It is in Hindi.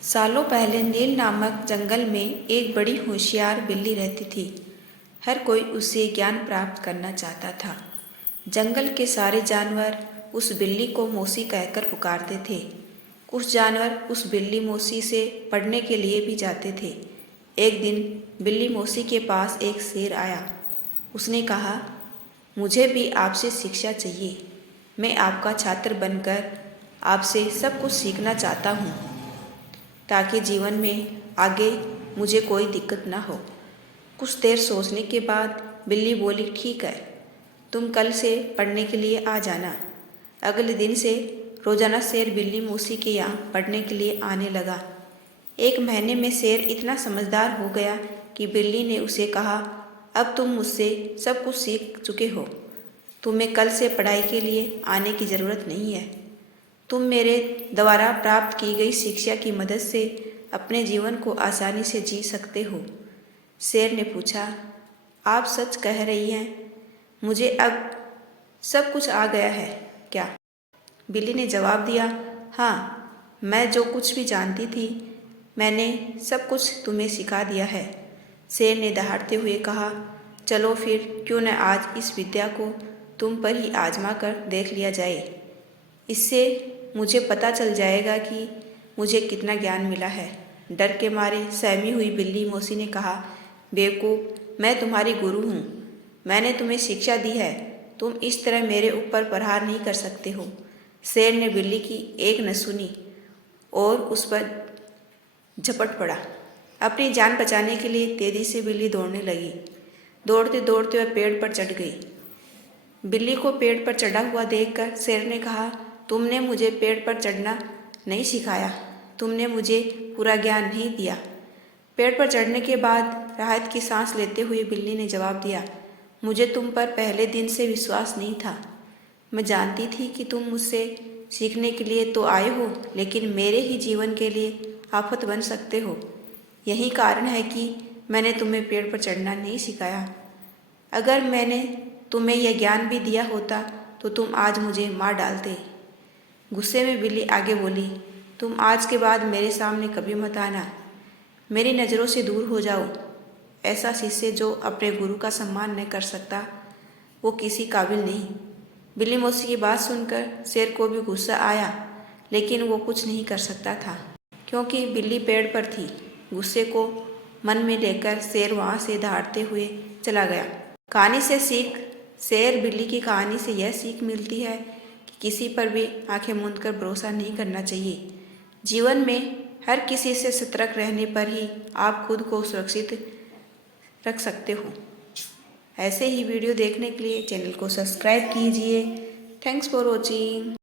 सालों पहले नील नामक जंगल में एक बड़ी होशियार बिल्ली रहती थी। हर कोई उससे ज्ञान प्राप्त करना चाहता था। जंगल के सारे जानवर उस बिल्ली को मौसी कहकर पुकारते थे। कुछ जानवर उस बिल्ली मौसी से पढ़ने के लिए भी जाते थे। एक दिन बिल्ली मौसी के पास एक शेर आया। उसने कहा, मुझे भी आपसे शिक्षा चाहिए। मैं आपका छात्र बनकर आपसे सब कुछ सीखना चाहता हूँ, ताकि जीवन में आगे मुझे कोई दिक्कत ना हो। कुछ देर सोचने के बाद बिल्ली बोली, ठीक है, तुम कल से पढ़ने के लिए आ जाना। अगले दिन से रोजाना शेर बिल्ली मौसी के यहाँ पढ़ने के लिए आने लगा। एक महीने में शेर इतना समझदार हो गया कि बिल्ली ने उसे कहा, अब तुम मुझसे सब कुछ सीख चुके हो। तुम्हें कल से पढ़ाई के लिए आने की ज़रूरत नहीं है। तुम मेरे द्वारा प्राप्त की गई शिक्षा की मदद से अपने जीवन को आसानी से जी सकते हो। शेर ने पूछा, आप सच कह रही हैं? मुझे अब सब कुछ आ गया है क्या? बिल्ली ने जवाब दिया, हाँ, मैं जो कुछ भी जानती थी मैंने सब कुछ तुम्हें सिखा दिया है। शेर ने दहाड़ते हुए कहा, चलो फिर क्यों न आज इस विद्या को तुम पर ही आजमा कर देख लिया जाए। इससे मुझे पता चल जाएगा कि मुझे कितना ज्ञान मिला है। डर के मारे सहमी हुई बिल्ली मौसी ने कहा, बेवकूफ़, मैं तुम्हारी गुरु हूँ। मैंने तुम्हें शिक्षा दी है। तुम इस तरह मेरे ऊपर प्रहार नहीं कर सकते हो। शेर ने बिल्ली की एक न सुनी और उस पर झपट पड़ा। अपनी जान बचाने के लिए तेजी से बिल्ली दौड़ने लगी। दौड़ते दौड़ते वह पेड़ पर चढ़ गई। बिल्ली को पेड़ पर चढ़ा हुआ देखकर शेर ने कहा, तुमने मुझे पेड़ पर चढ़ना नहीं सिखाया। तुमने मुझे पूरा ज्ञान नहीं दिया। पेड़ पर चढ़ने के बाद राहत की सांस लेते हुए बिल्ली ने जवाब दिया, मुझे तुम पर पहले दिन से विश्वास नहीं था। मैं जानती थी कि तुम मुझसे सीखने के लिए तो आए हो, लेकिन मेरे ही जीवन के लिए आफत बन सकते हो। यही कारण है कि मैंने तुम्हें पेड़ पर चढ़ना नहीं सिखाया। अगर मैंने तुम्हें यह ज्ञान भी दिया होता तो तुम आज मुझे मार डालते। गुस्से में बिल्ली आगे बोली, तुम आज के बाद मेरे सामने कभी मत आना। मेरी नज़रों से दूर हो जाओ। ऐसा शिष्य जो अपने गुरु का सम्मान नहीं कर सकता, वो किसी काबिल नहीं। बिल्ली मौसी की बात सुनकर शेर को भी गुस्सा आया, लेकिन वो कुछ नहीं कर सकता था, क्योंकि बिल्ली पेड़ पर थी। गुस्से को मन में लेकर शेर वहाँ से दहाड़ते हुए चला गया। कहानी से सीख, शेर बिल्ली की कहानी से यह सीख मिलती है कि किसी पर भी आंखें मूंद कर भरोसा नहीं करना चाहिए। जीवन में हर किसी से सतर्क रहने पर ही आप खुद को सुरक्षित रख सकते हो। ऐसे ही वीडियो देखने के लिए चैनल को सब्सक्राइब कीजिए। Thanks for watching.